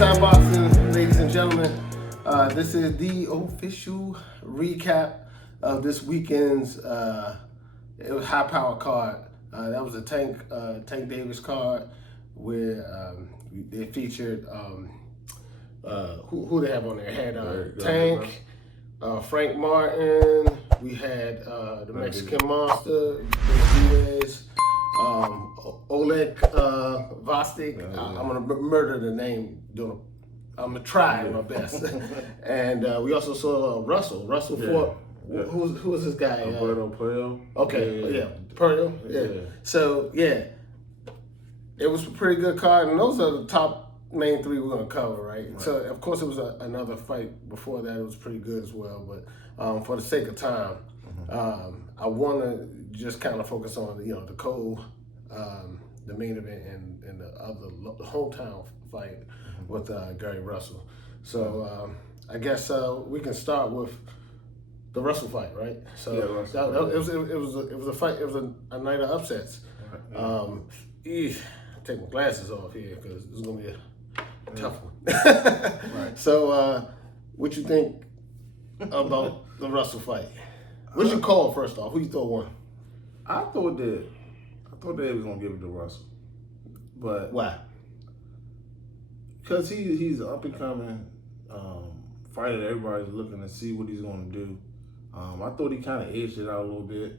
Time Boxing, ladies and gentlemen. This is the official recap of this weekend's it was high power card. That was a Tank Davis card where they featured who they have on there. Had Tank, Frank Martin. We had the Mexican Monster, Diaz, Oleg Vostik. I'm gonna murder the name. I'm gonna try my best. And we also saw Russell. Fought. Yeah. Who was this guy? Puello. Okay, Puello. Yeah. So it was a pretty good card, and those are the top main three we're gonna cover, right? So of course it was another fight before that. It was pretty good as well, but for the sake of time, I want to just kind of focus on the the main event and the other hometown fight with Gary Russell. So I guess we can start with the Russell fight, right? So it was a fight. It was a night of upsets. Take my glasses off here because it's gonna be a tough one. So what you think about the Russell fight? What you call first off? Who you thought won? I thought they was gonna give it to Russell, but why? Because he's an up and coming fighter that everybody's looking to see what he's gonna do. I thought he kind of edged it out a little bit.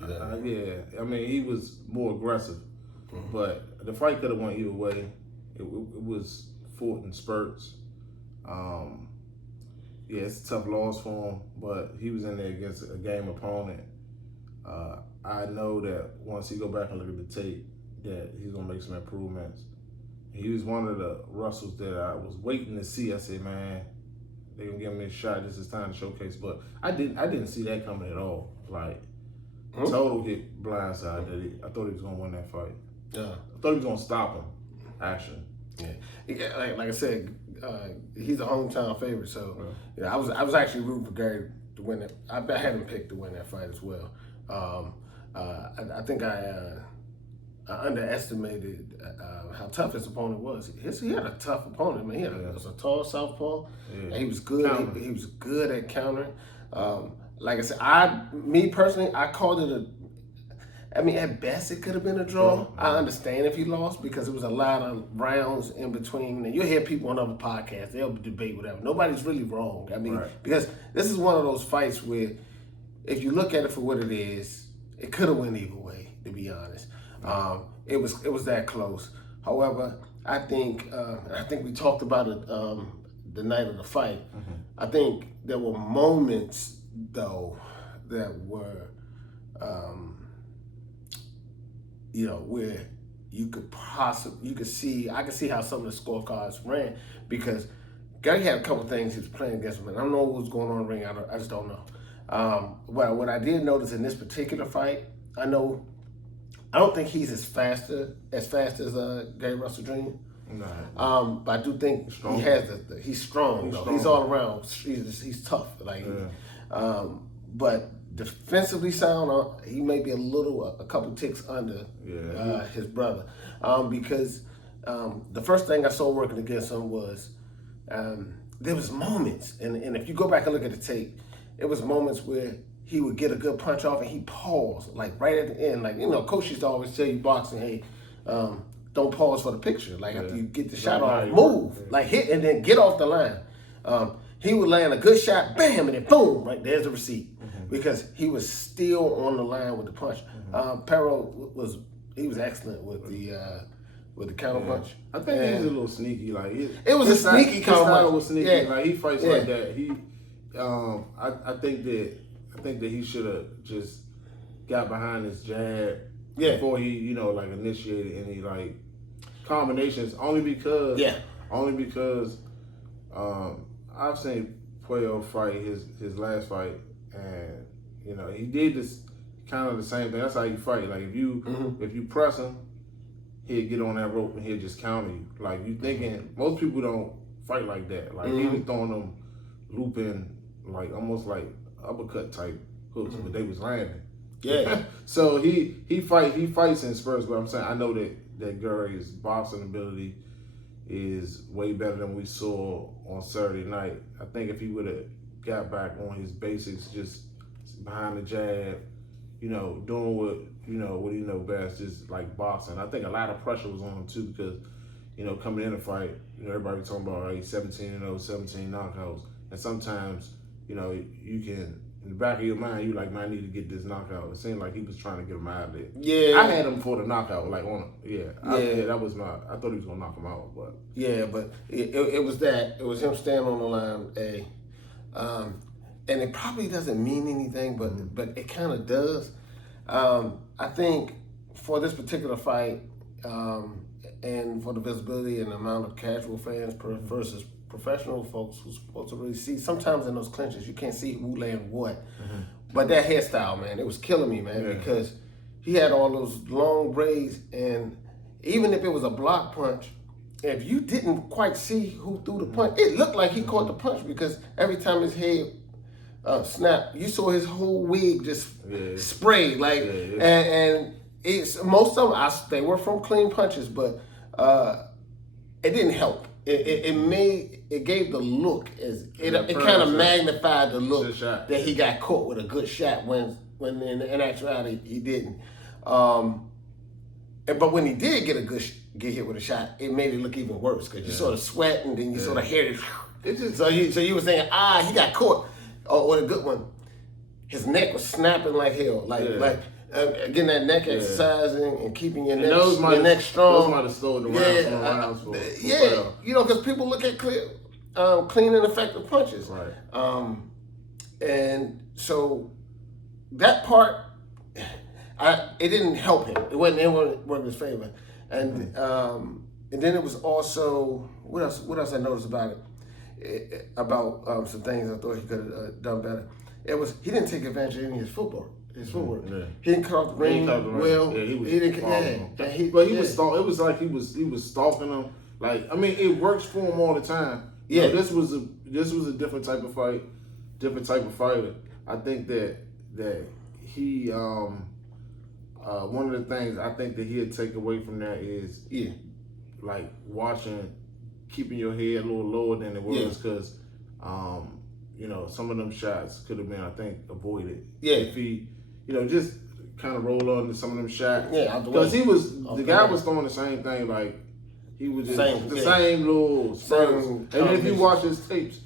I mean, he was more aggressive, but the fight could have went either way. It was fought in spurts. It's a tough loss for him, but he was in there against a game opponent. I know that once he go back and look at the tape, that he's gonna make some improvements. He was one of the Russells that I was waiting to see. I said, man, they're gonna give me a shot. This is time to showcase. But I didn't see that coming at all. Like total hit blindside. I thought he was gonna win that fight. Yeah, I thought he was gonna stop him. Actually. Yeah, like I said, he's a hometown favorite. So I was actually rooting for Gary to win it. I had him picked to win that fight as well. I think I underestimated how tough his opponent was. He had a tough opponent. Man, he was a tall southpaw, and he was good. He was good at countering. Like I said, me personally, I called it at best it could have been a draw. I understand if he lost because it was a lot of rounds in between. And you'll hear people on other podcasts, they'll debate whatever. Nobody's really wrong. Because this is one of those fights where if you look at it for what it is, it could have went either way, to be honest. It was that close. However, I think we talked about it the night of the fight. I think there were moments though that were where I could see how some of the scorecards ran because Gary had a couple things he was playing against him, and I don't know what was going on in the ring. I just don't know. What I did notice in this particular fight, I don't think he's as fast as Gary Russell Jr. No. But I do think he's strong. He's all around. He's tough. But defensively sound, he may be a couple ticks under his brother. Because the first thing I saw working against him was there was moments, and if you go back and look at the tape, it was moments where he would get a good punch off and he paused, like right at the end. Coach used to always tell you boxing, hey, don't pause for the picture. After you get the shot off, move, hit and then get off the line. He would land a good shot, bam, and then boom, right there's the receipt. Because he was still on the line with the punch. Pero was excellent with the counter punch. I think he's a little sneaky. It was a sneaky counter punch. Was sneaky. Yeah. He fights like that. I think that he should have just got behind his jab before he initiated any combinations. Only because I've seen Puello fight his last fight. And he did this kind of the same thing. That's how you fight. If you press him, he'll get on that rope and he'll just counter you. You thinking most people don't fight like that. He was throwing them looping, almost like uppercut type hooks, but they was landing. Yeah. So he fights in spurts. But I'm saying I know that Gary's boxing ability is way better than we saw on Saturday night. I think if he would have got back on his basics, just behind the jab, doing what he know best, just like boxing. I think a lot of pressure was on him too because, coming in a fight, everybody was talking about 17-0, 17 knockouts, and sometimes, you can. In the back of your mind, you like, man, I need to get this knockout. It seemed like he was trying to get him out of there. Yeah. I had him for the knockout, like on him. Yeah, that was not. I thought he was gonna knock him out, but but it was that. It was him standing on the line, and it probably doesn't mean anything, but it kind of does. I think for this particular fight, and for the visibility and the amount of casual fans versus professional folks who's supposed to really see. Sometimes in those clinches, you can't see who landed what. Mm-hmm. But that hairstyle, man, it was killing me, man, because he had all those long braids, and even if it was a block punch, if you didn't quite see who threw the punch, it looked like he caught the punch because every time his head snapped, you saw his whole wig just sprayed, and it's most of them. They were from clean punches, but it didn't help. It gave the look as it kind of magnified the look that he got caught with a good shot when in actuality he didn't. But when he did get hit with a shot, it made it look even worse because you saw the sweat and then you saw the hair. So you were saying he got caught. Oh, what a good one! His neck was snapping like hell, getting that neck exercise and keeping your neck strong. Those might have slowed the rounds because people look at clean and effective punches. Right. And so that part, it didn't help him. It wasn't in his favor. And then it was also what else I noticed about it, about some things I thought he could have done better. It was he didn't take advantage of any of his footwork. Yeah. He didn't cut off the ring well. He didn't. But he was. It was like he was stalking him. Like, I mean, it works for him all the time. Yeah. This was a different type of fight, different type of fighter. I think that he one of the things I think that he'd take away from that is like keeping your head a little lower than it was because some of them shots could have been, I think, avoided. Yeah. If he, just kind of roll on to some of them shots. Yeah, because the guy was throwing the same thing, like he was just same little spurts. And if you watch his tapes,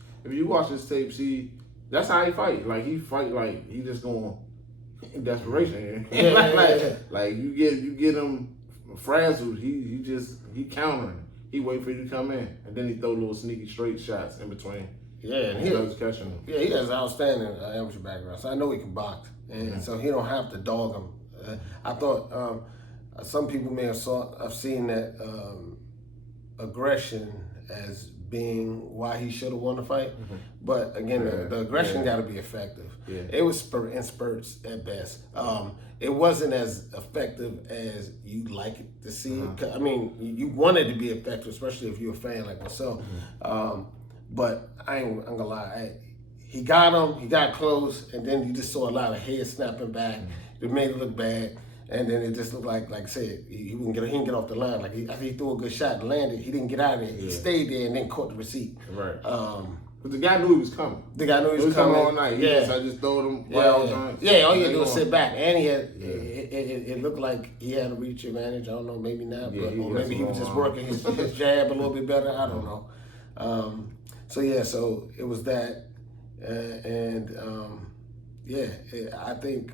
that's how he fight. Like he fight like he just going in desperation. Like you get him frazzled. He countering. He wait for you to come in, and then he throw little sneaky straight shots in between. Yeah, and he was catching him. Yeah, he has an outstanding amateur background, so I know he can box, and so he don't have to dog him. I thought some people may have seen that aggression as being why he should have won the fight, but again, the aggression got to be effective. Yeah. It was in spurts at best. It wasn't as effective as you'd like it to see. I mean, you want it to be effective, especially if you're a fan like myself. But I ain't gonna lie. He got him. He got close, and then you just saw a lot of head snapping back. It made it look bad, and then it just looked like I said, he didn't get off the line. Like after he threw a good shot and landed, he didn't get out of there. He stayed there and then caught the receipt. Right. But the guy knew he was coming. The guy knew he was coming all night. I just throwed him. All you had to do was sit back, and he had. It looked like he had a reach advantage. I don't know, maybe not, or maybe he was just working his jab a little bit better. I don't know. So it was that, I think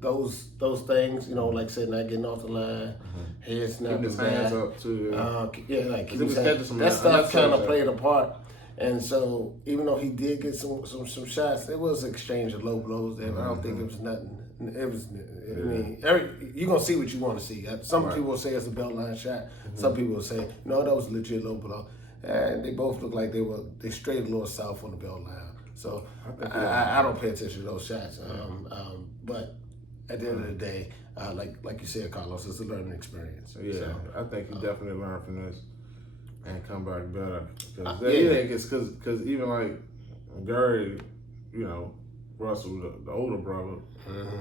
those things, like I said, not getting off the line, head snapping his hands up too. That stuff kind of played a part, and so even though he did get some shots, there was an exchange of low blows there. But I don't think it was nothing. It was. I mean, you're gonna see what you want to see. Some people will say it's a belt line shot. Some people will say no, that was a legit low blow. And they both look like they strayed a little south on the belt line. So I don't pay attention to those shots. But at the end of the day, like you said, Carlos, it's a learning experience. Yeah, so, I think he definitely learned from this and come back better. Because even like Gary, Russell, the older brother,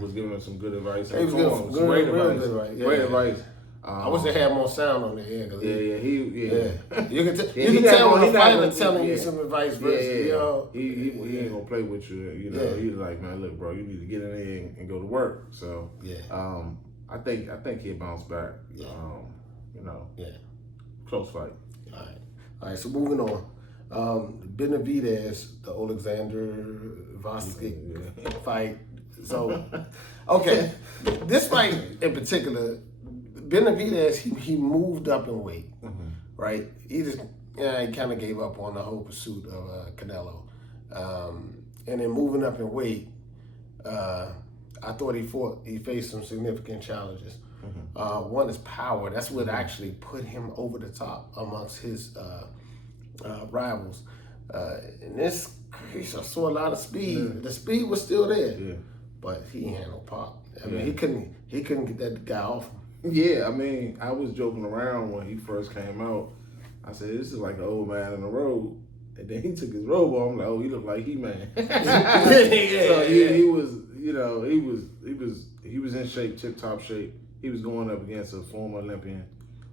was giving him some good advice. He was giving some great advice. Great advice. I wish they had more sound on the air. You can tell when the fighter telling you some advice versus, he ain't gonna play with you. He's like, man, look, bro, you need to get in there and go to work. So I think he'll bounce back. Close fight. All right. So moving on. Benavidez, the Alexander Vasquez fight. So, okay, this fight in particular, Benavidez, he moved up in weight, right? He just he kind of gave up on the whole pursuit of Canelo, and then moving up in weight, I thought he faced some significant challenges. One is power. That's what actually put him over the top amongst his rivals. In this case, I saw a lot of speed. Yeah. The speed was still there, but he ain't had no pop. I mean, he couldn't get that guy off him. Yeah, I mean, I was joking around when he first came out. I said, this is like an old man in the road. And then he took his robe off. I'm like, oh, he looked like He-Man. So he was in shape, tip-top shape. He was going up against a former Olympian.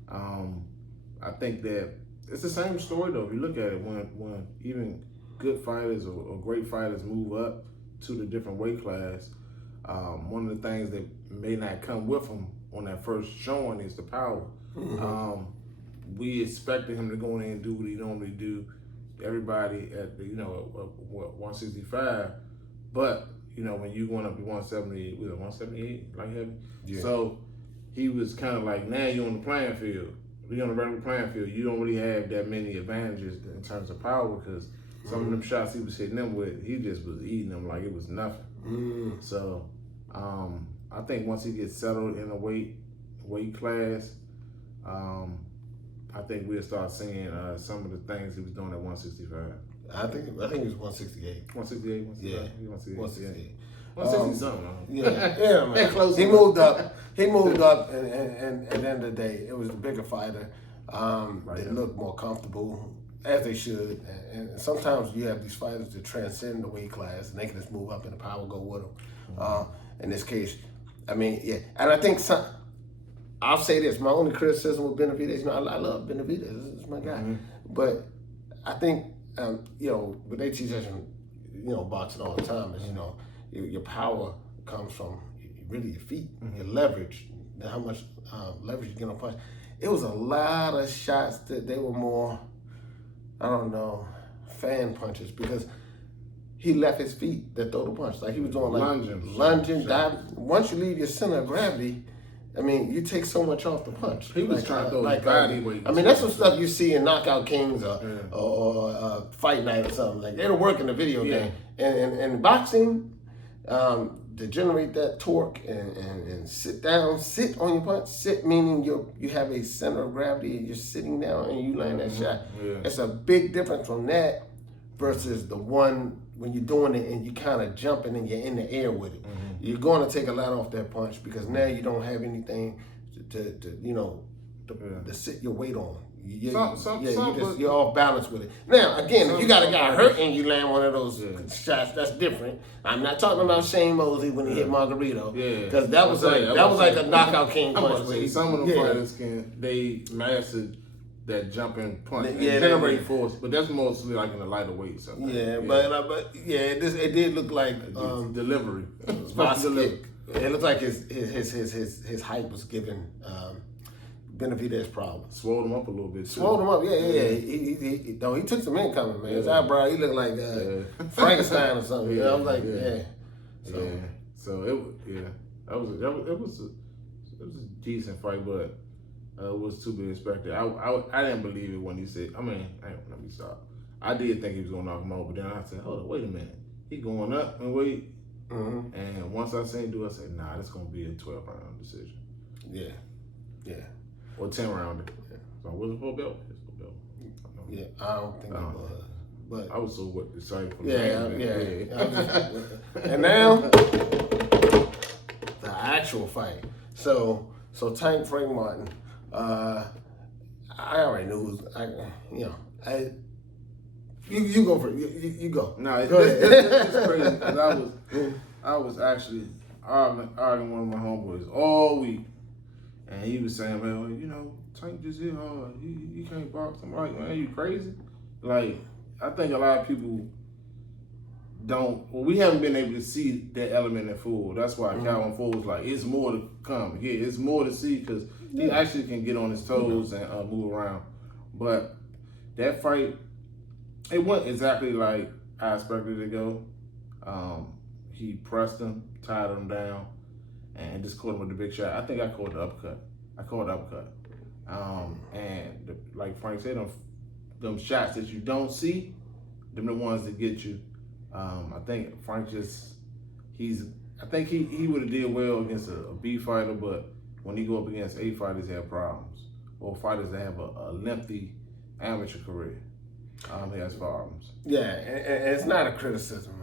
I think that it's the same story though. If you look at it, when even good fighters or great fighters move up to the different weight class, one of the things that may not come with them on that first showing is the power. We expected him to go in and do what he normally do. Everybody at 165, but when you going up to 170, was it 178 like heavy? Yeah. So he was kind of like, now you're on the playing field. You're on the regular playing field. You don't really have that many advantages in terms of power because some of them shots he was hitting them with, he just was eating them like it was nothing. So I think once he gets settled in a weight class, I think we'll start seeing some of the things he was doing at 165. I think it was 168. 168? Yeah. 168. 160 something. Yeah, man. Close. He moved up, and at the end of the day, it was the bigger fighter. They looked more comfortable, as they should. And sometimes you have these fighters that transcend the weight class, and they can just move up and the power go with them. In this case, I mean, and I think I'll say this: my only criticism with Benavidez, I love Benavidez, this is my guy, but I think what they teach us in boxing all the time is your power comes from really your feet, your leverage, how much leverage you get on punch. It was a lot of shots that they were more, I don't know, fan punches because he left his feet that throw the punch. Like he was doing lunging, diving. Once you leave your center of gravity, I mean, you take so much off the punch. He was trying to throw his body weight. I mean, that's some stuff you see in Knockout Kings or Fight Night or something. Like they'll work in the video game. And boxing, to generate that torque and sit down, sit on your punch. Sit meaning you have a center of gravity and you're sitting down and you land that shot. Yeah. It's a big difference from that versus the one when you're doing it and you kind of jumping and you're in the air with it. You're going to take a lot off that punch because now you don't have anything to sit your weight on. You're off balance with it. Now, again, if you got a guy hurt and you land one of those shots, that's different. I'm not talking about Shane Mosley when he hit Margarito, because that was like a knockout king punch. Some of the fighters they mastered that jumping punch and generate force, but that's mostly like in the lighter weight stuff. It did look like delivery. It looked like his height was giving Benavidez problems. Swelled him up a little bit. Swelled him up, He took some incoming, man. His eyebrow, he looked like Frankenstein or something. I was like, So it was a decent fight, but it was to be expected. I didn't believe it when he said. Let me stop. I did think he was gonna knock him out, but then I said, hold on, wait a minute. He going up in weight. And once I seen do, I said, nah, it's gonna be a 12-round decision. Yeah. Or 10-rounder. So was it for a belt? It's for a belt. Yeah, I don't think it was. But I was so excited for And now the actual fight. So Tank Frank Martin. I already knew. You go for it. You go. No, it's crazy because I was actually arguing with one of my homeboys all week. And he was saying, well, Tank just hit hard. He can't box. I'm like, man, you crazy? Like, I think a lot of people we haven't been able to see that element in full. That's why Calvin Ford was like, it's more to come. Yeah, it's more to see because he actually can get on his toes and move around. But that fight, it wasn't exactly like I expected it to go. He pressed him, tied him down, and just caught him with the big shot. I think I caught the uppercut. Like Frank said, them shots that you don't see, them the ones that get you. I think Frank I think he would have did well against a B fighter, but when he go up against A fighters, he have problems. Or fighters that have a lengthy amateur career. He has problems. Yeah, and it's not a criticism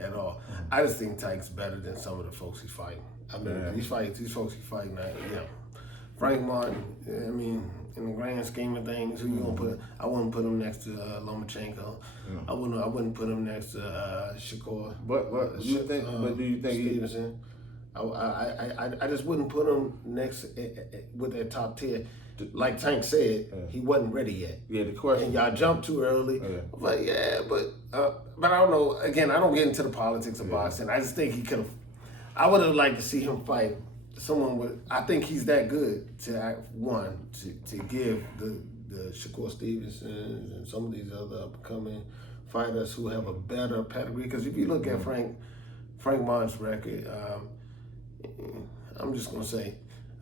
at all. I just think Tank's better than some of the folks he's fighting. I mean, these folks he's fighting, Frank Martin, I mean, in the grand scheme of things, who you gonna put? I wouldn't put him next to Lomachenko. I wouldn't put him next to Shakur. But do you think Stevenson? I just wouldn't put him next with that top tier. Like Tank said, he wasn't ready yet. Yeah, the question. And y'all jumped too early. But I don't know. Again, I don't get into the politics of boxing. I just think he could have. I would have liked to see him fight someone with. I think he's that good to give the Shakur Stevensons and some of these other upcoming fighters who have a better pedigree. Because if you look at Frank Martin's record, I'm just gonna say.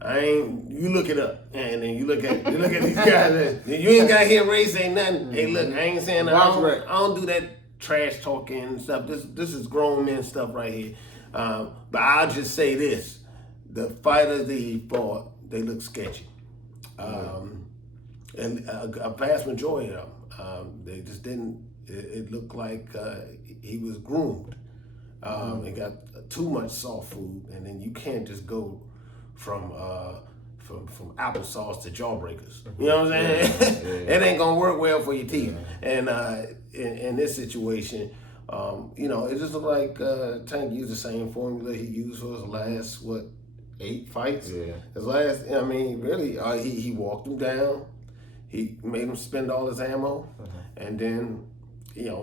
You look it up, and then you look at these guys. You ain't got here race, ain't nothing. Hey, look, I ain't saying that. I don't do that trash talking and stuff. This is grown men stuff right here. But I'll just say this: the fighters that he fought, they look sketchy, and a vast majority of them, they just didn't. It looked like he was groomed. It got too much soft food, and then you can't just go from applesauce to jawbreakers. You know what I'm saying? It ain't gonna work well for your teeth. And in this situation, it just looked like Tank used the same formula he used for his last 8 fights. His last, really, he walked him down. He made him spend all his ammo, and then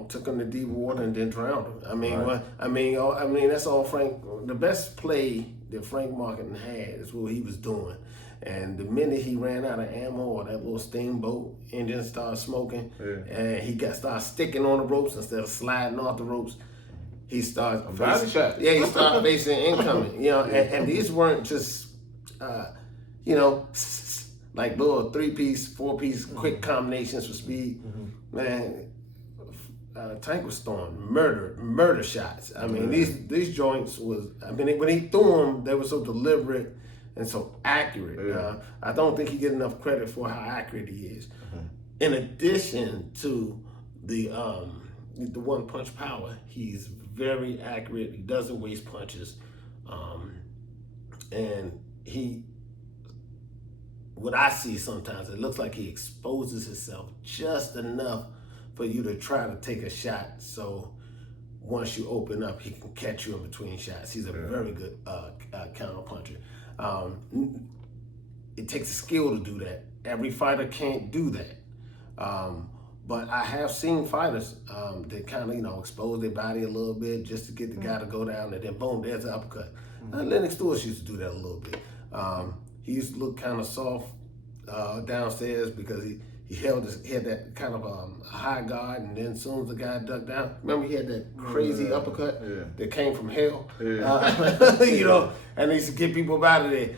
took him to deep water and then drowned him. That's all Frank. The best play that Frank Martin had is what he was doing. And the minute he ran out of ammo or that little steamboat engine started smoking, and he started sticking on the ropes instead of sliding off the ropes, he started facing, he started facing incoming. And these weren't just like little 3-piece, 4-piece quick combinations for speed. Man, Tank was throwing murder shots. These joints was. When he threw them, they were so deliberate and so accurate. I don't think he get enough credit for how accurate he is. In addition to the one punch power, he's very accurate. He doesn't waste punches, and what I see sometimes, it looks like he exposes himself just enough for you to try to take a shot, so once you open up, he can catch you in between shots. He's a very good counter puncher. It takes a skill to do that. Every fighter can't do that. But I have seen fighters that kind of expose their body a little bit just to get the guy to go down, and then boom, there's an uppercut. Lennox Stewart used to do that a little bit. He used to look kind of soft downstairs because he had that kind of high guard, and then as soon as the guy ducked down, remember he had that crazy uppercut that came from hell, and he used to get people out of there.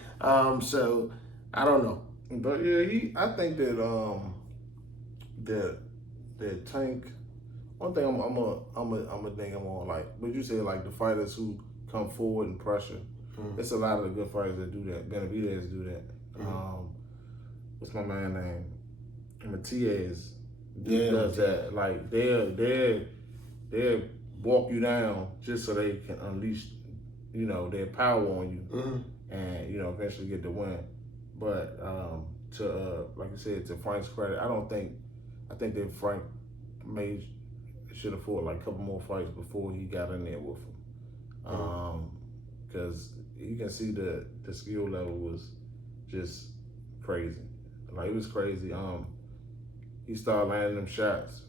So I don't know, but I think that that Tank. One thing I'm on, like what you say, like the fighters who come forward and pressure. It's a lot of the good fighters that do that. Benavidez do that. What's my man name? Matias does that. Like they'll walk you down just so they can unleash, their power on you, and eventually get the win. But like I said, to Frank's credit, I think that Frank should have fought like a couple more fights before he got in there with him, because you can see the skill level was just crazy. Like, it was crazy. He started landing them shots,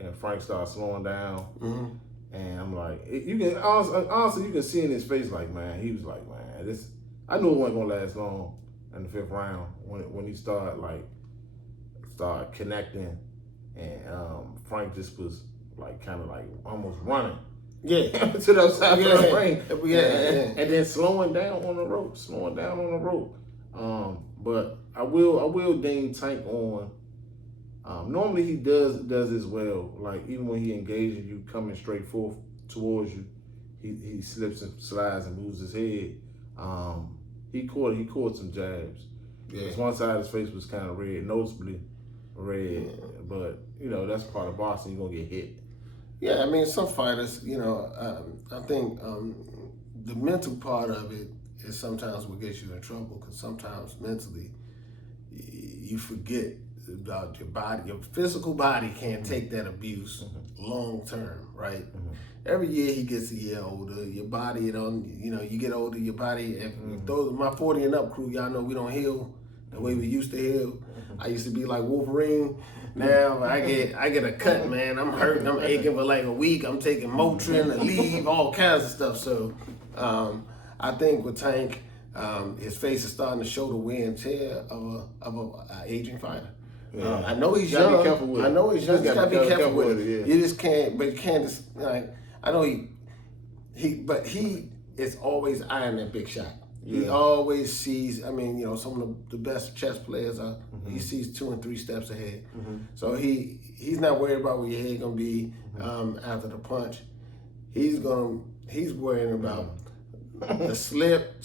and Frank started slowing down. Mm-hmm. And I'm like, you can honestly, you can see in his face, like, man, he was like, man, this. I knew it wasn't gonna last long in the 5th round when he started connecting, and Frank just was like kind of like almost running. Yeah, to the side of the ring. Yeah. And then slowing down on the rope. But I will ding Tank on. Normally he does this well. Like, even when he engages you coming straight forth towards you, he slips and slides and moves his head. He caught some jabs. Yeah. One side of his face was kind of red, noticeably red. But that's part of boxing. You're gonna get hit. Yeah, I mean, some fighters, I think the mental part of it is sometimes what gets you in trouble, because sometimes mentally you forget about your body. Your physical body can't take that abuse long term, right? Every year he gets a year older. Your body, you get older, your body, if my 40 and up crew, y'all know we don't heal the way we used to heal. I used to be like Wolverine. Now I get a cut, man. I'm hurting. I'm aching for like a week. I'm taking Motrin, Aleve, all kinds of stuff. So I think with Tank, his face is starting to show the wear and tear of a aging fighter. Yeah. I know he's young. I know he's young. You just gotta be careful with it. Yeah. You just can't. But you can't just like. I know but he is always eyeing that big shot. Yeah. He always sees. I mean, some of the best chess players are. He sees 2 and 3 steps ahead. So he's not worried about where your head gonna be after the punch. He's worrying about the slip,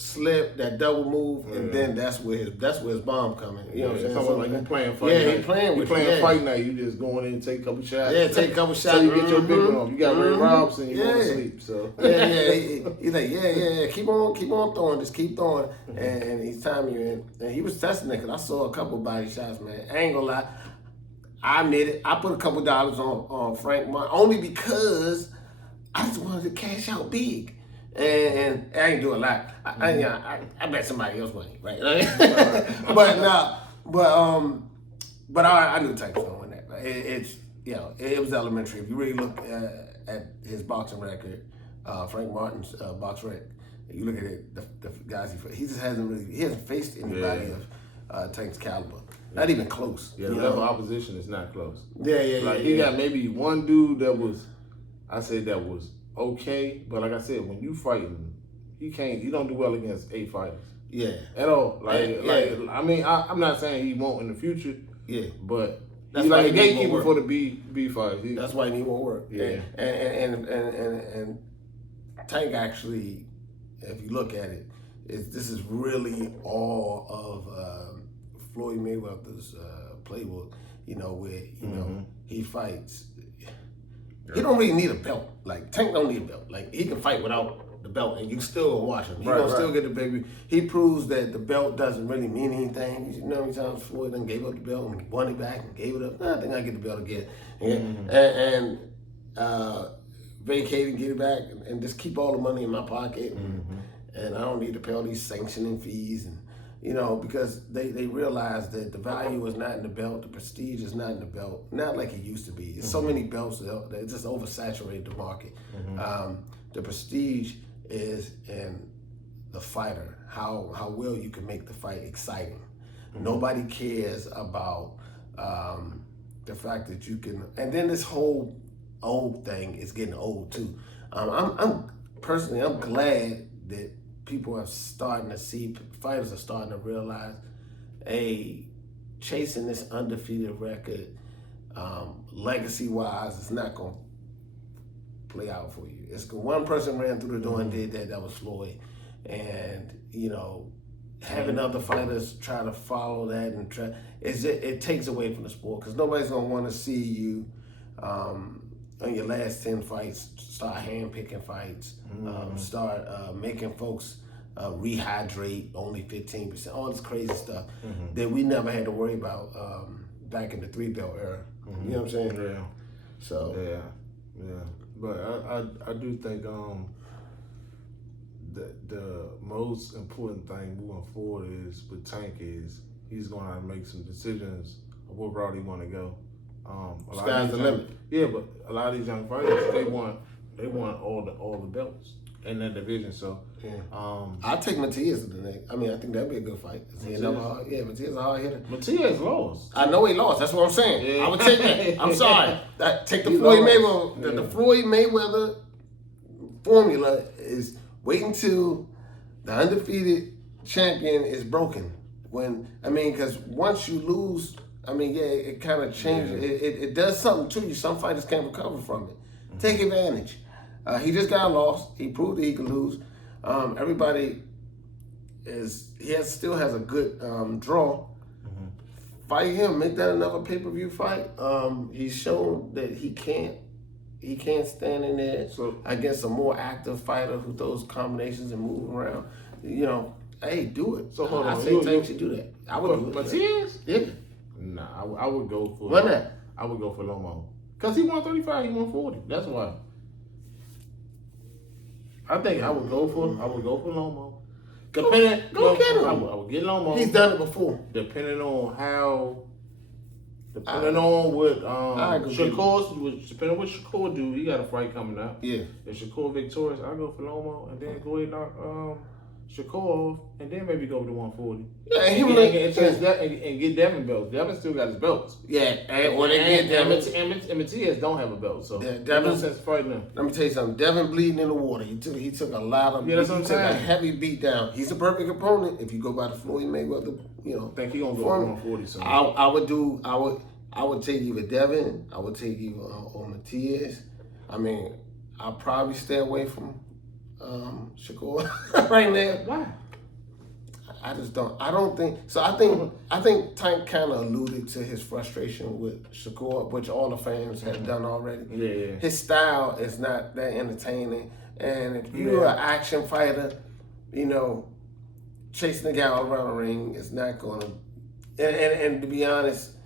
that double move, and then that's where his bomb coming. You know what I'm saying? Something like you playing fight. Yeah, you playing fight night. You just going in and take a couple shots. Yeah, take a couple shots. So you get your big one off. You got Ray Robinson. You go to sleep. So he's like, yeah. Keep on throwing. Just keep throwing, and he's timing you in. And he was testing it, because I saw a couple body shots, man. I ain't gonna lie. I admit it. I put a couple dollars on Frank Martin only because I just wanted to cash out big. And I ain't do a lot. I bet somebody else money, right? But I knew Tank was gonna win that. It was elementary. If you really look at his boxing record, Frank Martin's box record, you look at it, the guys he just hasn't faced anybody of Tank's caliber. Not even close. Yeah, the level of opposition is not close. Yeah. He got maybe one dude that was okay, but like I said, when you fighting, you don't do well against 8 fighters. Yeah. At all. I mean, I'm not saying he won't in the future. Yeah. But he's like a gatekeeper for the B fighters. That's why he need more work. Yeah. And Tank actually, if you look at it, this is really all of Floyd Mayweather's playbook. Where he fights. He don't really need a belt. Like, Tank don't need a belt. Like, he can fight without the belt, and you still gonna watch him. He gonna still get the baby. He proves that the belt doesn't really mean anything. You know how many times Floyd then gave up the belt and won it back and gave it up? I think I get the belt again. And vacate and get it back and just keep all the money in my pocket. And I don't need to pay all these sanctioning fees and because they realize that the value is not in the belt, the prestige is not in the belt, not like it used to be. There's so many belts that just oversaturate the market. The prestige is in the fighter, how well you can make the fight exciting. Nobody cares about the fact that you can, and then this whole old thing is getting old too. I'm glad that people are starting to see, fighters are starting to realize, chasing this undefeated record, legacy-wise, it's not going to play out for you. It's one person ran through the door and did that was Floyd. And, having other fighters try to follow that and it takes away from the sport, because nobody's going to want to see you on your last 10 fights, start hand-picking fights, start making folks rehydrate only 15%, all this crazy stuff that we never had to worry about back in the 3-belt era. You know what I'm saying? Yeah. So. Yeah. But I do think the most important thing moving forward is with Tank is he's going to make some decisions of what route he want to go. Sky's the limit. Yeah, but a lot of these young fighters they want all the belts in that division. So I'll take Matias in the next. I mean, I think that'd be a good fight. Matias is a hard hitter. Matias lost. I know he lost. That's what I'm saying. Yeah. I would take that. I'm sorry. Take the Floyd Mayweather. The Floyd Mayweather formula is wait until the undefeated champion is broken. Because once you lose, it kind of changes. Yeah. It does something to you. Some fighters can't recover from it. Mm-hmm. Take advantage. He just got lost. He proved that he could lose. Everybody still has a good draw. Mm-hmm. Fight him. Make that another pay-per-view fight. He's shown that he can't stand in there against a more active fighter who throws combinations and move around. Hey, do it. So hold on. I say Tank should do that. I would do it. Matias? Yeah. Nah, I would go for. Why not? I would go for Lomo. Because he won 35, he won 40. That's why. I think I would go for Lomo. Go get him. I would get Lomo. He's done it before. Depending on what Shakur do, he got a fight coming up. Yeah. If Shakur victorious, I'll go for Lomo and then go ahead and knock Shakur off and then maybe go to 140. Yeah, and get Devin belts. Devin still got his belts. Yeah, and Matias don't have a belt, so Devin no sense fighting him. Let me tell you something. Devin bleeding in the water. He took a lot of. Yeah, that's what I'm saying. A heavy beat down. He's a perfect opponent if you go by the Floyd Mayweather. I think he gonna go 140. So I would take either Devin. I would take either or Matias. I'll probably stay away from Shakur right now. Why? I just don't. I don't think so. I think Tank kind of alluded to his frustration with Shakur, which all the fans have done already. Yeah. His style is not that entertaining, and if you're an action fighter, chasing the guy all around the ring is not going to. And to be honest,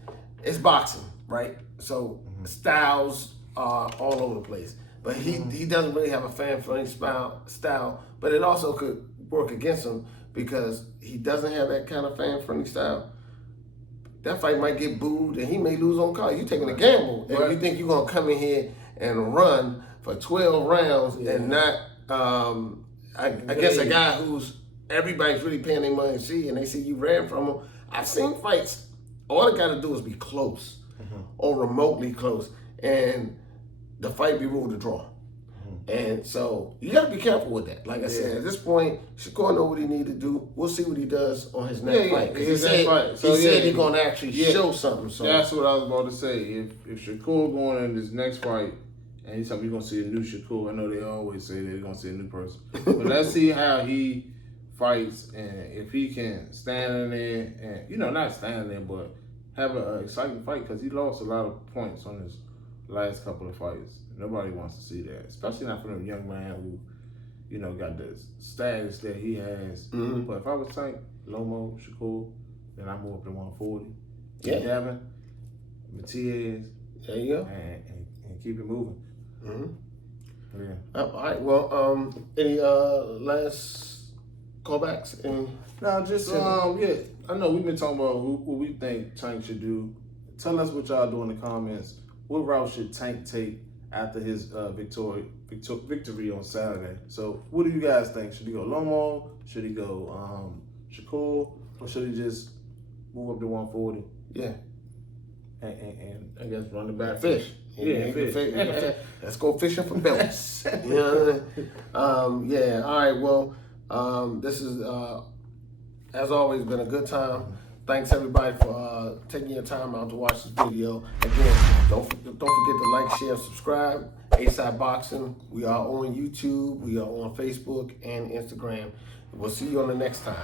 it's boxing, right? So styles are all over the place. But he doesn't really have a fan-friendly style, but it also could work against him because he doesn't have that kind of fan-friendly style. That fight might get booed and he may lose on call. You're taking a gamble. If you think you're going to come in here and run for 12 rounds and not against a guy who's everybody's really paying their money to see and they see you ran from him. I've seen fights, all they got to do is be close or remotely close. And the fight be ruled a draw. And so you got to be careful with that. Like I said, at this point, Shakur know what he need to do. We'll see what he does on his next fight. He said he's going to actually show something. So that's what I was about to say. If Shakur going in this next fight, and he's talking, you're going to see a new Shakur. I know they always say they're going to see a new person. But let's see how he fights and if he can stand in there and, not stand there, but have an exciting fight because he lost a lot of points on his last couple of fights. Nobody wants to see that, especially not from a young man who, got the status that he has. Mm-hmm. But if I was Tank, Lomo, Shakur, then I move up to 140. Yeah. Devin, Matias. There you go. And keep it moving. Mm-hmm. Yeah. All right. Well, any last callbacks? No, just I know we've been talking about what we think Tank should do. Tell us what y'all do in the comments. What route should Tank take after his victory on Saturday? So what do you guys think? Should he go Lomo? Should he go Shakur? Or should he just move up to 140? Yeah. And I guess run the back. Fish. Fish. Let's go fishing for belts. You know what I mean? Yeah. All right. Well, this is, as always, been a good time. Thanks everybody for taking your time out to watch this video. Again, don't forget to like, share, subscribe. A-Side Boxing. We are on YouTube. We are on Facebook and Instagram. We'll see you on the next time.